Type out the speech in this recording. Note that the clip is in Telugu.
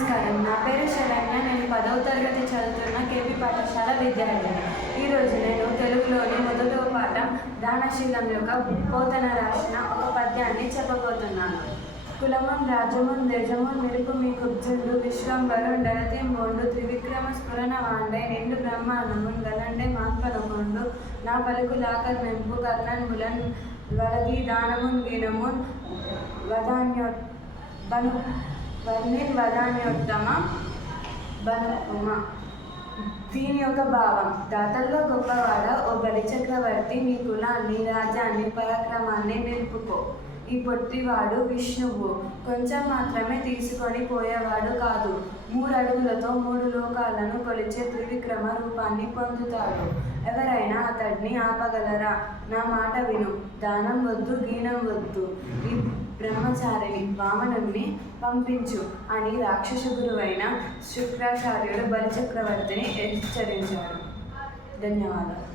నమస్కారం. నా పేరు శరణ్య. నేను 10వ తరగతి చదువుతున్న కేపీ పాఠశాల విద్యార్థిని. ఈరోజు నేను తెలుగులోని మొదటి పాఠం దానశీలం యొక్క పోతన రాసిన ఒక పద్యాన్ని చెప్పబోతున్నాను. కులమున్ రాజ్యమున్ దేజమున్ నిలుపు మీ కుబ్జుండు విశ్వంబరున్ డరతింబోండు త్రివిక్రమ స్ఫురణ వాండే నిండు బ్రహ్మాండమున్ గలండే మాత్పనముండు నా పలుకు లాకర్ మెంపు కర్ణన్ ములన్ వలగి దానమున్ గీనమున్ వదాన్యోత్తమ బనుమ. దీని యొక్క భావం: దాతల్లో గొప్పవాడ ఓ బలి చక్రవర్తి, నీ కులాన్ని రాజ్యాన్ని పరాక్రమాన్ని నిలుపుకో. ఈ పొట్టివాడు విష్ణువు కొంచెం మాత్రమే తీసుకొని పోయేవాడు కాదు, 3 అడుగులతో 3 లోకాలను కొలిచే త్రివిక్రమ రూపాన్ని పొందుతాడు. ఎవరైనా అతడిని ఆపగలరా? నా మాట విను, దానం వద్దు గీనం వద్దు, ఈ బ్రహ్మచారిని వామనుణ్ణి పంపించు అని రాక్షస గురువైన శుక్రాచార్యుడు బలిచక్రవర్తిని హెచ్చరించాడు. ధన్యవాదాలు.